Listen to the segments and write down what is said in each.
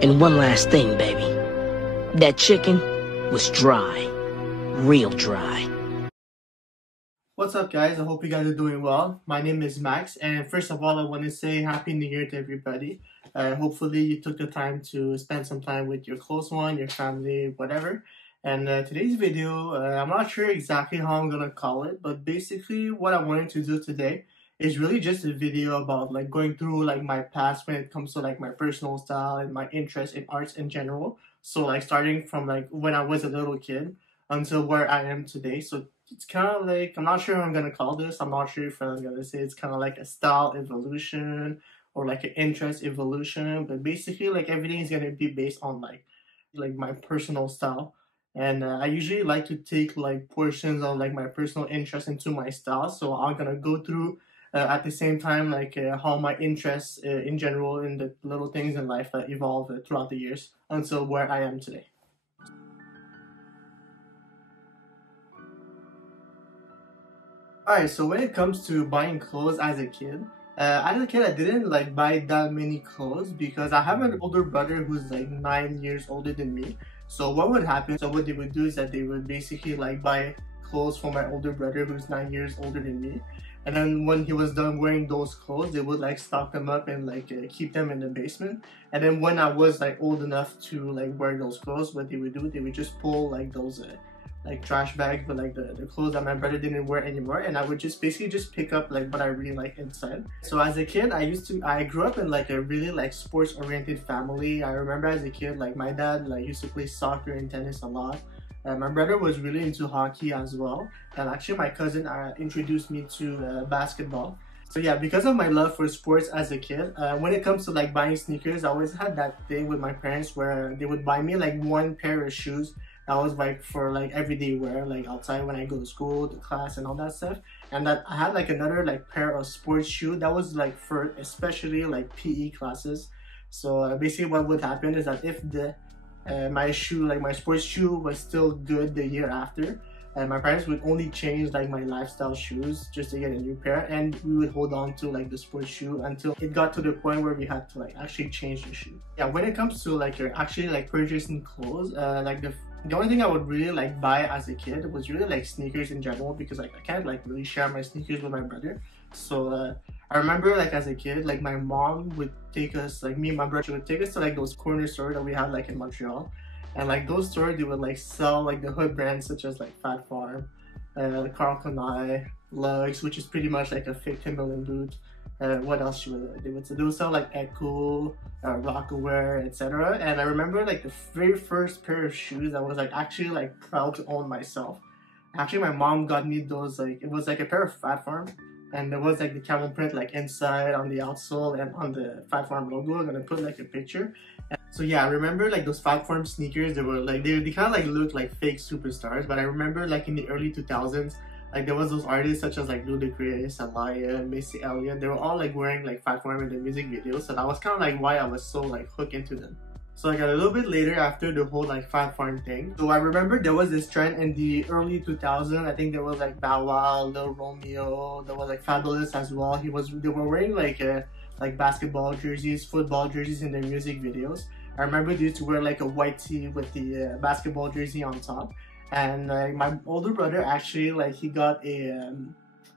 And one last thing, baby. That chicken was dry. Real dry. What's up, guys? I hope you guys are doing well. My name is Max, and first of all, I want to say Happy New Year to everybody. Hopefully you took the time to spend some time with your close one, your family, whatever. And today's video, I'm not sure exactly how I'm gonna call it, but basically what I wanted to do today is really just a video about like going through like my past when it comes to like my personal style and my interest in arts in general. So like starting from like when I was a little kid until where I am today. So it's kind of like, I'm not sure how I'm gonna call this. I'm not sure if I'm gonna say it's kind of like a style evolution or like an interest evolution, but basically like everything is gonna be based on like my personal style. And I usually like to take like portions of like my personal interest into my style. So I'm gonna go through at the same time like how my interests in general in the little things in life evolve throughout the years until where I am today. Alright, so when it comes to buying clothes as a kid, I didn't like buy that many clothes because I have an older brother who's like 9 years older than me. So what would happen, so what they would do is that they would basically like buy clothes for my older brother who's 9 years older than me. And then when he was done wearing those clothes, they would like stock them up and like keep them in the basement. And then when I was like old enough to like wear those clothes, what they would do, they would just pull like those like trash bags, but like the clothes that my brother didn't wear anymore, and I would just basically just pick up like what I really like inside. So as a kid, I grew up in like a really like sports oriented family. I remember as a kid, like my dad like used to play soccer and tennis a lot. My brother was really into hockey as well, and actually my cousin introduced me to basketball. So yeah, because of my love for sports as a kid, when it comes to like buying sneakers, I always had that thing with my parents where they would buy me like one pair of shoes that was like for like everyday wear, like outside when I go to school, to class and all that stuff. And that I had like another like pair of sports shoe that was like for especially like PE classes. So basically what would happen is that if the my sports shoe was still good the year after, my parents would only change like my lifestyle shoes just to get a new pair, and we would hold on to like the sports shoe until it got to the point where we had to like actually change the shoe. Yeah, when it comes to like you're actually like purchasing clothes, like the only thing I would really like buy as a kid was really like sneakers in general, because like I can't like really share my sneakers with my brother. So I remember like as a kid, like my mom would take us, like me and my brother would take us to like those corner stores that we had like in Montreal. And like those stores, they would like sell like the hood brands such as like Fat Farm, Carl Kanai, Lugs, which is pretty much like a fake Timberland boot. What else they would sell like Echo, Rockaware, etc. And I remember like the very first pair of shoes I was like actually like proud to own myself. Actually, my mom got me those, like it was like a pair of Fat Farm, and there was like the camel print like inside on the outsole, and on the Fat Farm logo I'm gonna put like a picture. So yeah, I remember like those Fat Farm sneakers, they were like they kind of like looked like fake superstars. But I remember like in the early 2000s, like there was those artists such as like Ludacris, Alaya, Missy Elliott. They were all like wearing like Fat Farm in their music videos, so that was kind of like why I was so like hooked into them. So like a little bit later after the whole like Fat Farm thing, so I remember there was this trend in the early 2000s. I think there was like Bow Wow, Lil Romeo, there was like Fabulous as well. They were wearing like basketball jerseys, football jerseys in their music videos. I remember they used to wear like a white tee with the basketball jersey on top. And my older brother actually like he got a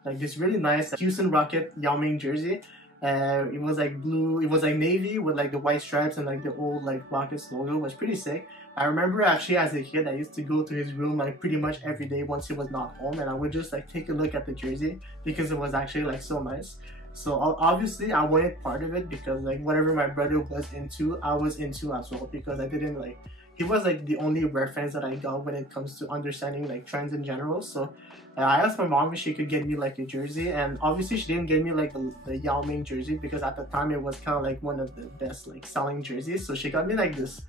like this really nice Houston Rocket Yao Ming jersey. It was like blue, it was like navy with like the white stripes and like the old like Rockets logo. It was pretty sick. I remember actually as a kid I used to go to his room like pretty much every day once he was not home, and I would just like take a look at the jersey because it was actually like so nice. So obviously I wanted part of it because like whatever my brother was into, I was into as well, because I didn't like, he was like the only reference that I got when it comes to understanding like trends in general. So I asked my mom if she could get me like a jersey, and obviously she didn't get me like the Yao Ming jersey because at the time it was kind of like one of the best like selling jerseys. So she got me like this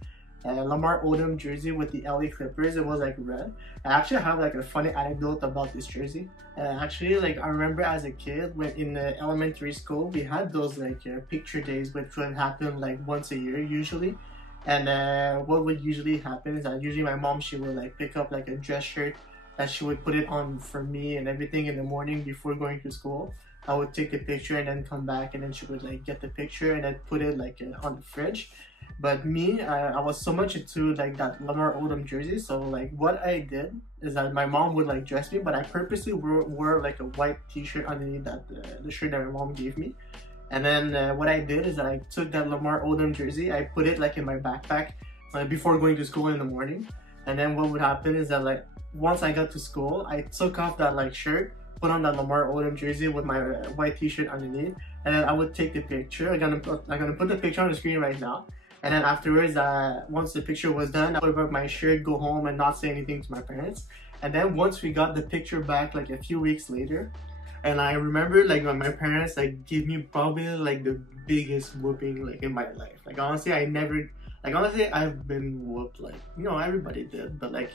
Lamar Odom jersey with the LA Clippers. It was like red. I actually have like a funny anecdote about this jersey. Actually, like I remember as a kid when in elementary school we had those like picture days, which would happen like once a year usually. And what would usually happen is that usually my mom, she would like pick up like a dress shirt that she would put it on for me and everything in the morning before going to school. I would take a picture and then come back, and then she would like get the picture and then put it like on the fridge. But me, I was so much into like that Lamar Odom jersey. So like what I did is that my mom would like dress me, but I purposely wore like a white t-shirt underneath that the shirt that my mom gave me. And then what I did is that I took that Lamar Odom jersey, I put it like in my backpack before going to school in the morning. And then what would happen is that like once I got to school, I took off that like shirt, put on that Lamar Odom jersey with my white t-shirt underneath, and then I would take the picture. I'm gonna put the picture on the screen right now. And then afterwards, once the picture was done, I would wear my shirt, go home, and not say anything to my parents. And then once we got the picture back, like a few weeks later, and I remember like when my parents like gave me probably like the biggest whooping like in my life. Like honestly, I've been whooped, like, you know, everybody did, but like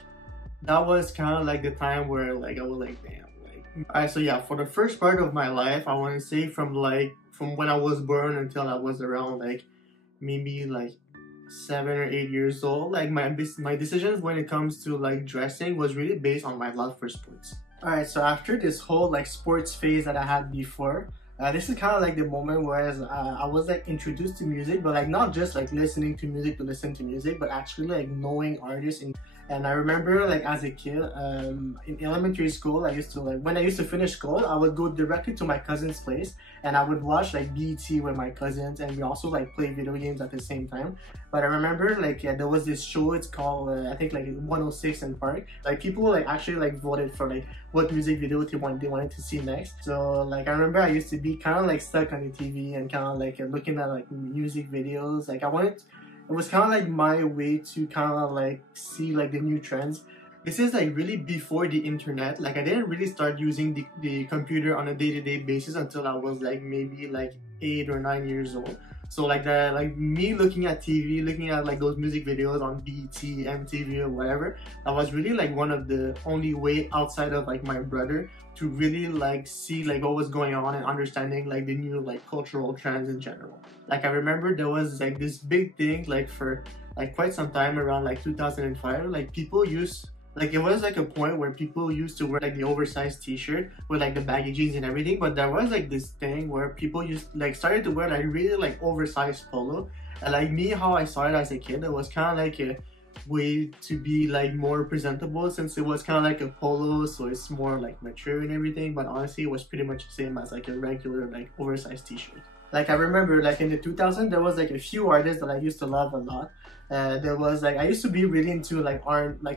that was kind of like the time where like I was like, damn, like. Alright, so yeah, for the first part of my life, I want to say from when I was born until I was around like maybe like 7 or 8 years old, like my decisions when it comes to like dressing was really based on my love for sports. Alright, so after this whole like sports phase that I had before, this is kind of like the moment where I was like introduced to music, but like not just like listening to music to listen to music, but actually like knowing artists. And I remember like as a kid, in elementary school, I used to like, when I used to finish school, I would go directly to my cousin's place and I would watch like BT with my cousins, and we also like play video games at the same time. But I remember like, yeah, there was this show, it's called I think like 106 in Park. Like people like actually like voted for like what music video they wanted to see next. So like I remember I used to be kind of like stuck on the TV and kind of like looking at like music videos. Like it was kind of like my way to kind of like see like the new trends. This is like really before the internet. Like I didn't really start using the computer on a day-to-day basis until I was like maybe like 8 or 9 years old. So like me looking at TV, looking at like those music videos on BT, MTV or whatever, that was really like one of the only way outside of like my brother to really like see like what was going on and understanding like the new like cultural trends in general. Like I remember there was like this big thing like for like quite some time around like 2005, like people used, like it was like a point where people used to wear like the oversized t-shirt with like the baggy jeans and everything, but there was like this thing where people started to wear like really like oversized polo. And like me, how I saw it as a kid, it was kind of like a way to be like more presentable, since it was kind of like a polo, so it's more like mature and everything, but honestly it was pretty much the same as like a regular like oversized t-shirt. Like I remember like in the 2000s there was like a few artists that I used to love a lot. There was like, I used to be really into like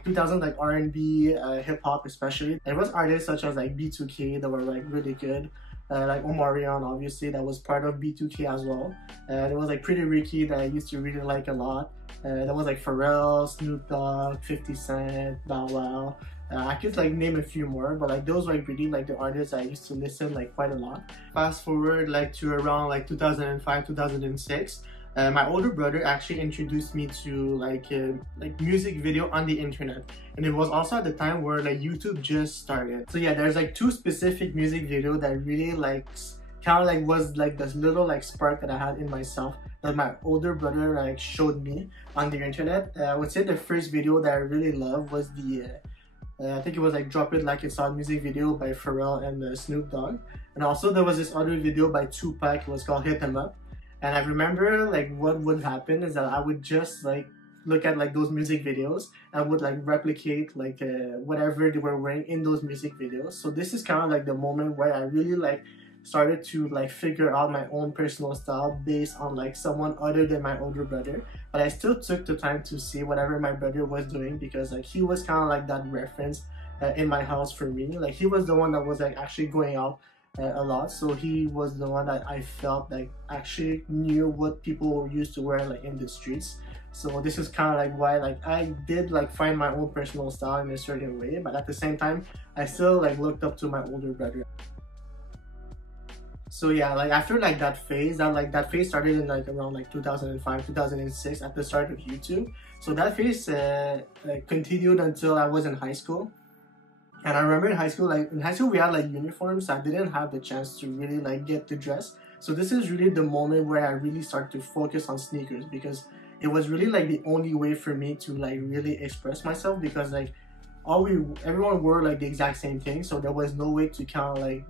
2000 like R&B, hip-hop especially. There was artists such as like B2K that were like really good, like Omarion obviously, that was part of B2K as well. There was like Pretty Ricky that I used to really like a lot. There was like Pharrell, Snoop Dogg, 50 Cent, Bow Wow. I could like name a few more, but like those were like really like the artists I used to listen like quite a lot. Fast forward like to around like 2005, 2006. My older brother actually introduced me to like music video on the internet, and it was also at the time where like YouTube just started. So yeah, there's like two specific music video that really like kind of like was like this little like spark that I had in myself that my older brother like showed me on the internet. I would say the first video that I really loved was the I think it was like Drop It Like It's Hot music video by Pharrell and Snoop Dogg. And also there was this other video by Tupac, it was called Hit 'Em Up. And I remember like what would happen is that I would just like look at like those music videos and would like replicate like whatever they were wearing in those music videos. So this is kind of like the moment where I really like started to like figure out my own personal style based on like someone other than my older brother. But I still took the time to see whatever my brother was doing, because like he was kind of like that reference in my house for me. Like he was the one that was like actually going out a lot, so he was the one that I felt like actually knew what people used to wear like in the streets. So this is kind of like why like I did like find my own personal style in a certain way, but at the same time I still like looked up to my older brother. So yeah, like after like that phase started in like around like 2005, 2006 at the start of YouTube. So that phase continued until I was in high school. And I remember in high school we had like uniforms, so I didn't have the chance to really like get to dress. So this is really the moment where I really started to focus on sneakers, because it was really like the only way for me to like really express myself, because like everyone wore like the exact same thing, so there was no way to kind of like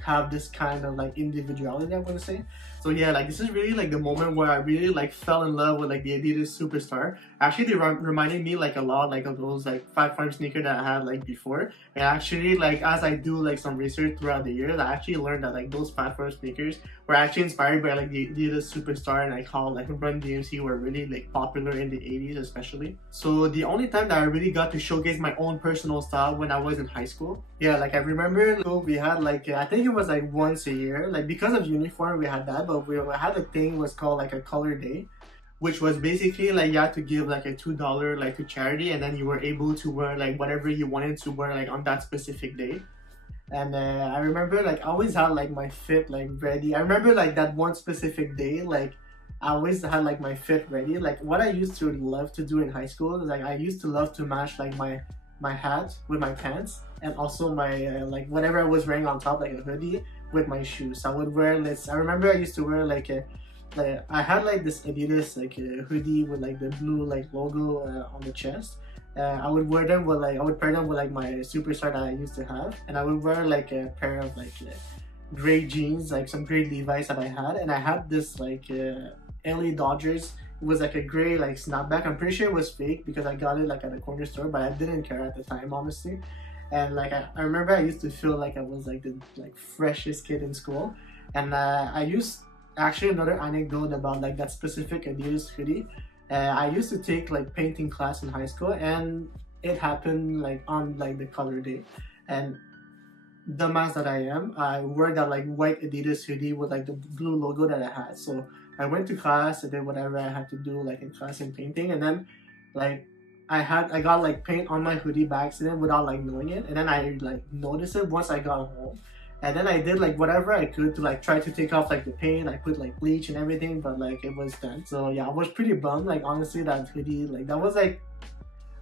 have this kind of like individuality, I want to say. So yeah, like this is really like the moment where I really like fell in love with like the Adidas Superstar. Actually, they reminded me like a lot like of those like Phankham sneaker that I had like before. And actually, like as I do like some research throughout the years, I actually learned that like those Phankham sneakers were actually inspired by like the Adidas Superstar and like how like Run DMC were really like popular in the 80s especially. So the only time that I really got to showcase my own personal style when I was in high school. Yeah, like I remember we had like I think it was like once a year, like because of uniform we had that, but we had a thing was called like a color day, which was basically like you had to give like a $2 like to charity, and then you were able to wear like whatever you wanted to wear like on that specific day. And I remember like I always had like my fit like ready. I remember like that one specific day, like I always had like my fit ready. Like what I used to love to do in high school is like I used to love to match like my hat with my pants, and also my like whatever I was wearing on top, like a hoodie, with my shoes. I would wear this. I remember I used to wear like I had like this Adidas like a hoodie with like the blue like logo on the chest. I would wear them with like I would pair them with like my Superstar that I used to have, and I would wear like a pair of like gray jeans, like some gray Levi's that I had, and I had this like LA Dodgers. It was like a gray like snapback. I'm pretty sure it was fake because I got it like at a corner store, but I didn't care at the time, honestly. And like I remember I used to feel like I was like the like freshest kid in school. And I used actually another anecdote about like that specific Adidas hoodie. I used to take like painting class in high school, and it happened like on like the color day. And dumbass that I am, I wore that like white Adidas hoodie with like the blue logo that I had. So I went to class and did whatever I had to do like in class in painting, and then like I got like paint on my hoodie by accident without like knowing it, and then I like noticed it once I got home. And then I did like whatever I could to like try to take off like the paint. I put like bleach and everything, but like it was done. So yeah, I was pretty bummed. Like honestly, that hoodie, like that was like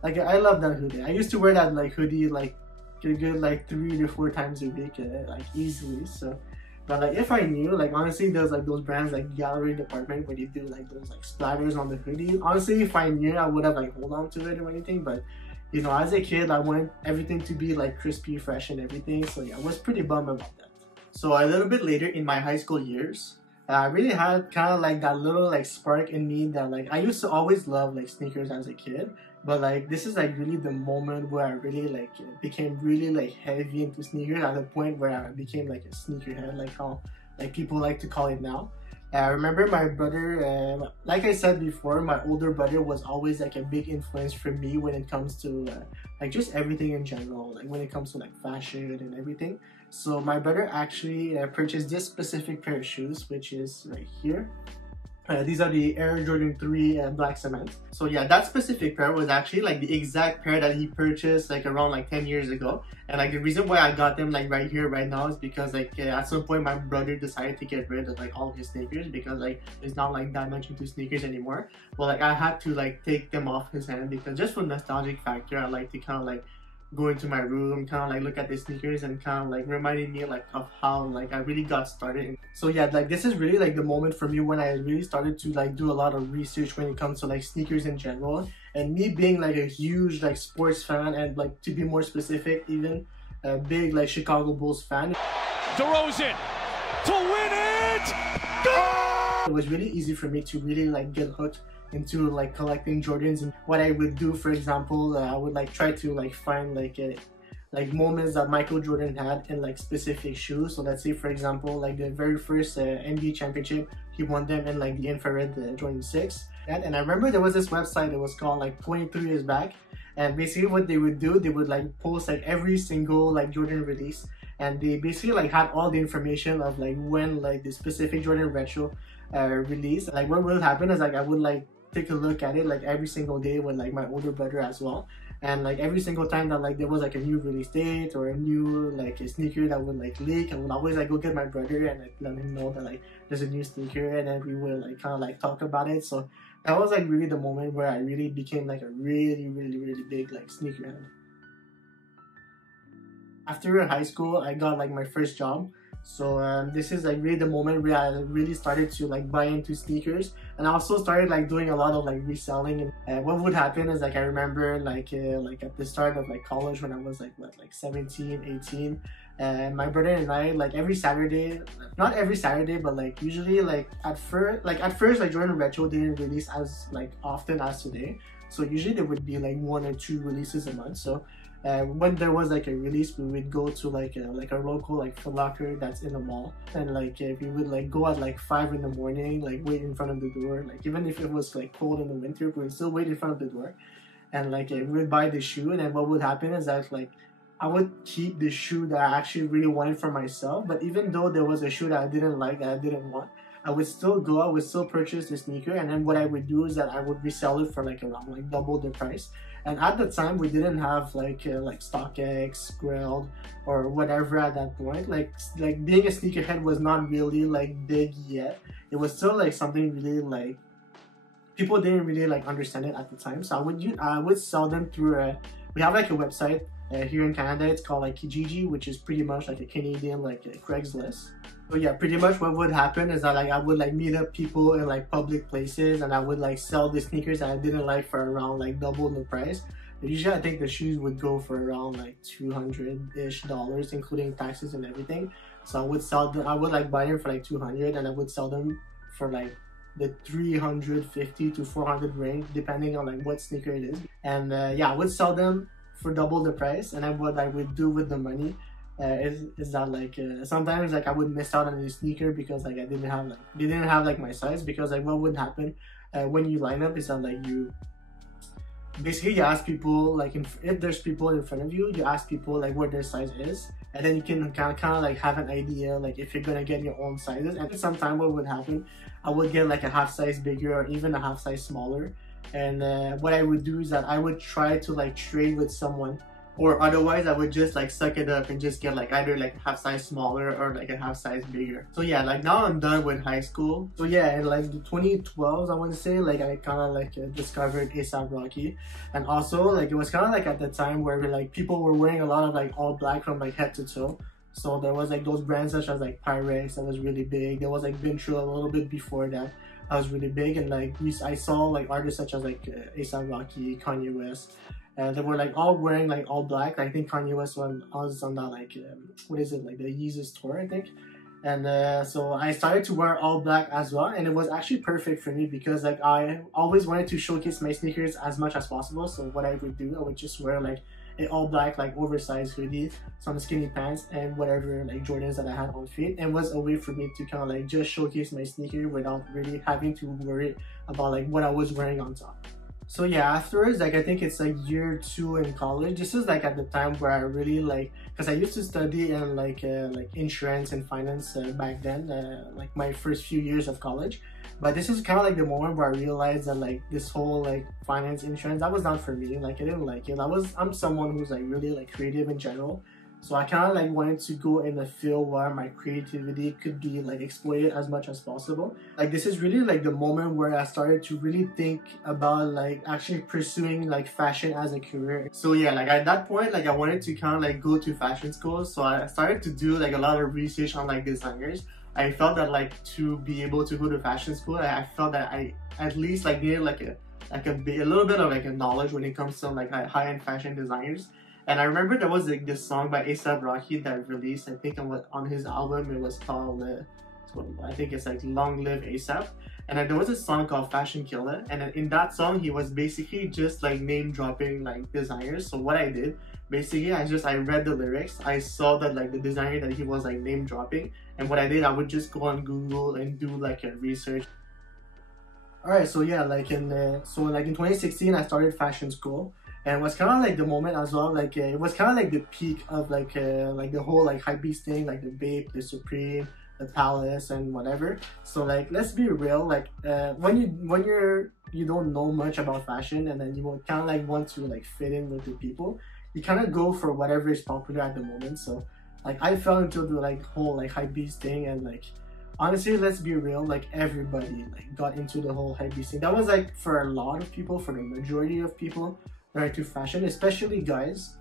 I love that hoodie. I used to wear that like hoodie like a good like 3 to 4 times a week, like easily. So, but like if I knew, like honestly, there's like those brands like Gallery Department where you do like those like splatters on the hoodie. Honestly, if I knew, I would have like hold on to it or anything. But you know, as a kid, I wanted everything to be like crispy, fresh, and everything. So yeah, I was pretty bummed about that. So a little bit later in my high school years, I really had kind of like that little like spark in me that like I used to always love like sneakers as a kid, but like this is like really the moment where I really like became really like heavy into sneakers, at the point where I became like a sneakerhead, like how like people like to call it now. I remember my brother, like I said before, my older brother was always like a big influence for me when it comes to like just everything in general, like when it comes to like fashion and everything. So my brother actually purchased this specific pair of shoes, which is right here. These are the Air Jordan 3 black cement. So yeah, that specific pair was actually like the exact pair that he purchased like around like 10 years ago. And like the reason why I got them like right here right now is because like at some point my brother decided to get rid of like all of his sneakers, because like he's not like that much into sneakers anymore. But like I had to like take them off his hand, because just for nostalgic factor, I like to kind of like go into my room, kind of like look at the sneakers, and kind of like reminding me like of how like I really got started. So yeah, like this is really like the moment for me when I really started to like do a lot of research when it comes to like sneakers in general. And me being like a huge like sports fan, and like to be more specific, even a big like Chicago Bulls fan. DeRozan to win it! Go! It was really easy for me to really like get hooked into like collecting Jordans. And what I would do, for example, I would like try to like find like moments that Michael Jordan had in like specific shoes. So let's say, for example, like the very first NBA championship, he won them in like the infrared Jordan 6. And I remember there was this website that was called like 23 Years Back, and basically what they would do, they would like post like every single like Jordan release, and they basically like had all the information of like when like the specific Jordan retro release. Like what will happen is like I would like take a look at it like every single day with like my older brother as well, and like every single time that like there was like a new release date or a new like a sneaker that would like leak, I would always like go get my brother and like let him know that like there's a new sneaker, and then we would like kind of like talk about it. So that was like really the moment where I really became like a really big like sneakerhead. After high school, I got like my first job. So this is like really the moment where I really started to like buy into sneakers, and I also started like doing a lot of like reselling. And what would happen is like I remember like at the start of like college, when I was like what, like 17, 18, And my brother and I, like every Saturday, not every Saturday, but like usually like at first like Jordan Retro didn't release as like often as today. So usually there would be like 1 or 2 releases a month. So when there was like a release, we would go to like a local like Foot Locker that's in the mall, and like we would like go at like 5 in the morning, like wait in front of the door, like even if it was like cold in the winter, we would still wait in front of the door, and like we would buy the shoe. And then what would happen is that like I would keep the shoe that I actually really wanted for myself, but even though there was a shoe that I didn't like, that I didn't want, I would still go, I would still purchase the sneaker, and then what I would do is that I would resell it for like around like double the price. And at the time we didn't have like StockX, Grilled, or whatever at that point. Like being a sneakerhead was not really like big yet. It was still like something really like people didn't really like understand it at the time. So I would sell them through we have like a website here in Canada. It's called like Kijiji, which is pretty much like a Canadian like a Craigslist. So yeah, pretty much what would happen is that like I would like meet up people in like public places, and I would like sell the sneakers that I didn't like for around like double the price. But usually I think the shoes would go for around like $200-ish, including taxes and everything. So I would sell them, I would like buy them for like 200, and I would sell them for like the 350 to 400 range, depending on like what sneaker it is. And yeah, I would sell them for double the price. And then what I would do with the money is that like sometimes like I would miss out on a sneaker because like they didn't have like my size. Because like what would happen when you line up is that like you basically you ask people like if there's people in front of you, you ask people like what their size is, and then you can kind of like have an idea like if you're gonna get your own sizes. And sometimes what would happen, I would get like a half size bigger or even a half size smaller. And what I would do is that I would try to like trade with someone, or otherwise I would just like suck it up and just get like either like a half size smaller or like a half size bigger. So yeah, like now I'm done with high school. So yeah, in like the 2012s I want to say, like I kind of like discovered A$AP Rocky. And also like it was kind of like at the time where like people were wearing a lot of like all black from like head to toe. So there was like those brands such as like Pyrex that was really big. There was like Vintril a little bit before that. I was really big, and like I saw like artists such as like A$AP Rocky, Kanye West. They were like all wearing like all black. I think Kanye West was on that like what is it, like the Yeezus tour, I think. And so I started to wear all black as well, and it was actually perfect for me because like I always wanted to showcase my sneakers as much as possible. So what I would do, I would just wear like an all black like oversized hoodie, some skinny pants, and whatever like Jordans that I had on feet. And it was a way for me to kind of like just showcase my sneaker without really having to worry about like what I was wearing on top. So yeah, afterwards, like I think it's like year 2 in college. This is like at the time where I really like, because I used to study in like insurance and finance back then, like my first few years of college. But this is kind of like the moment where I realized that like this whole like finance, insurance, that was not for me. Like I didn't like it. I'm someone who's like really like creative in general. So I kind of like wanted to go in a field where my creativity could be like exploited as much as possible. Like this is really like the moment where I started to really think about like actually pursuing like fashion as a career. So yeah, like at that point, like I wanted to kind of like go to fashion school. So I started to do like a lot of research on like designers. I felt that like to be able to go to fashion school, I felt that I at least like needed like a little bit of like a knowledge when it comes to like high-end fashion designers. And I remember there was like this song by A$AP Rocky that released, I think on his album. It was called, I think it's like Long Live A$AP. And then there was a song called Fashion Killer. And then in that song, he was basically just like name dropping like designers. So what I did, basically, I read the lyrics. I saw that like the designer that he was like name dropping. And what I did, I would just go on Google and do like a research. Alright, so yeah, like in 2016, I started fashion school. And it was kind of like the moment as well, like it was kind of like the peak of like the whole like hypebeast thing, like the Bape, the Supreme, the Palace, and whatever. So like let's be real, like when you don't know much about fashion, and then you kind of like want to like fit in with the people, you kind of go for whatever is popular at the moment. So like I fell into the like whole like hypebeast thing, and like honestly, let's be real, like everybody like got into the whole hypebeast thing. That was like for a lot of people, for the majority of people. Right, to fashion, especially guys,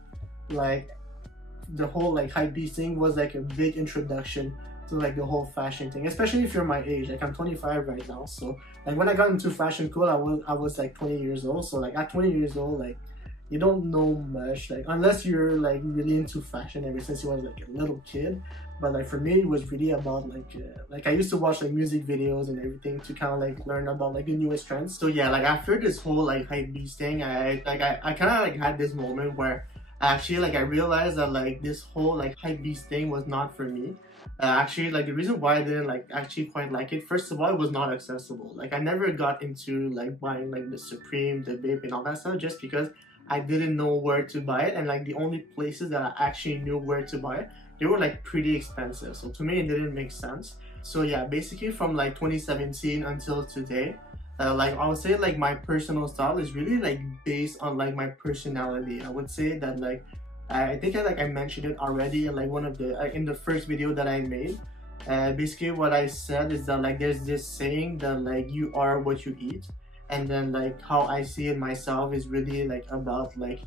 like the whole like hypebeast thing was like a big introduction to like the whole fashion thing, especially if you're my age. Like I'm 25 right now, so like when I got into fashion school, I was like 20 years old. So like at 20 years old, like you don't know much, like unless you're like really into fashion ever since you was like a little kid. But like for me, it was really about like I used to watch like music videos and everything to kind of like learn about like the newest trends. So yeah, like after this whole like hype beast thing, I kind of like had this moment where actually like I realized that like this whole like hype beast thing was not for me. Actually, like the reason why I didn't like actually quite like it, first of all, it was not accessible. Like I never got into like buying like the Supreme, the Bape and all that stuff just because I didn't know where to buy it, and like the only places that I actually knew where to buy it, they were like pretty expensive. So to me it didn't make sense. So yeah, basically from like 2017 until today, like I would say like my personal style is really like based on like my personality. I would say that like I think I mentioned it already in like one of the in the first video that I made. Basically what I said is that like there's this saying that like you are what you eat, and then like how I see it myself is really like about like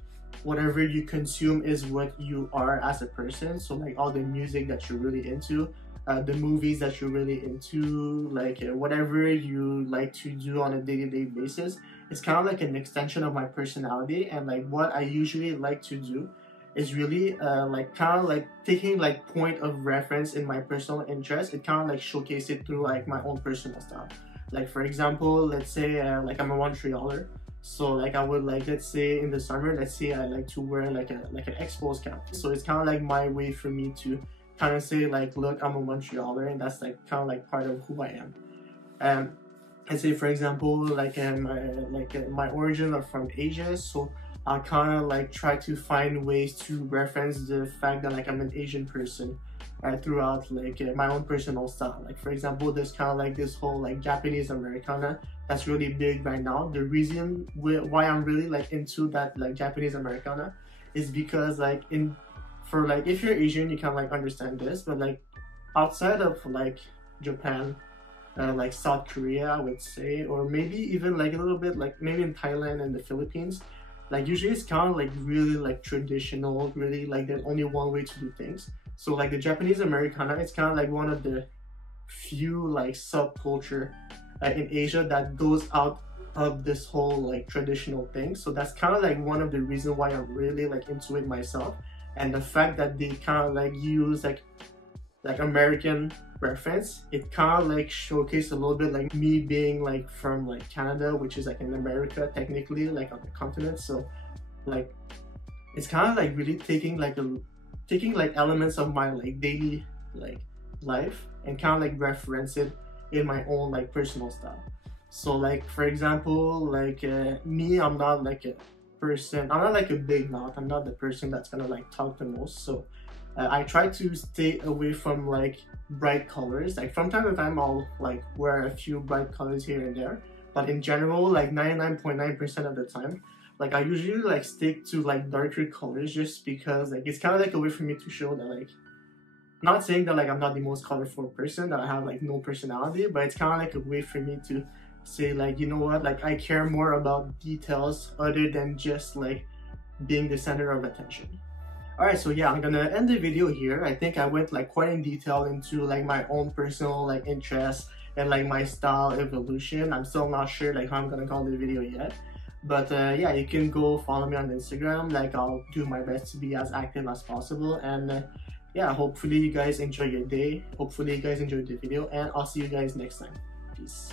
whatever you consume is what you are as a person. So like all the music that you're really into, the movies that you're really into, like whatever you like to do on a day-to-day basis, it's kind of like an extension of my personality. And like what I usually like to do is really like kind of like taking like point of reference in my personal interest. It kind of like showcase it through like my own personal style. Like for example, let's say like I'm a Montrealer, so like I would like, let's say in the summer, let's say I like to wear like an Expos cap. So it's kind of like my way for me to kind of say like, look, I'm a Montrealer, and that's like kind of like part of who I am. Let's say for example, like my origins are from Asia, so I kind of like try to find ways to reference the fact that like I'm an Asian person throughout like my own personal style. Like for example, there's kind of like this whole like Japanese Americana that's really big right now. The reason why I'm really like into that like Japanese Americana is because like if you're Asian, you can like understand this, but like outside of like Japan, like South Korea, I would say, or maybe even like a little bit like maybe in Thailand and the Philippines, like usually it's kind of like really like traditional, really like there's only one way to do things. So like the Japanese Americana, it's kind of like one of the few like subculture in Asia that goes out of this whole like traditional thing. So that's kind of like one of the reasons why I'm really like into it myself. And the fact that they kind of like use like American reference, it kind of like showcased a little bit like me being like from like Canada, which is like in America technically, like on the continent. So like it's kind of like really taking like elements of my like daily like life and kind of like reference it in my own like personal style. So like for example, like me, I'm not like a person, I'm not like a big mouth, I'm not the person that's gonna like talk the most. So I try to stay away from like bright colors. Like from time to time I'll like wear a few bright colors here and there, but in general like 99.9% of the time like I usually like stick to like darker colors, just because like it's kind of like a way for me to show that like, not saying that like I'm not the most colorful person, that I have like no personality, but it's kind of like a way for me to say like, you know what, like I care more about details other than just like being the center of attention. Alright, so yeah, I'm gonna end the video here. I think I went like quite in detail into like my own personal like interests and like my style evolution. I'm still not sure like how I'm gonna call the video yet. But yeah, you can go follow me on Instagram. Like I'll do my best to be as active as possible. And yeah, hopefully you guys enjoy your day. Hopefully you guys enjoyed the video, and I'll see you guys next time. Peace.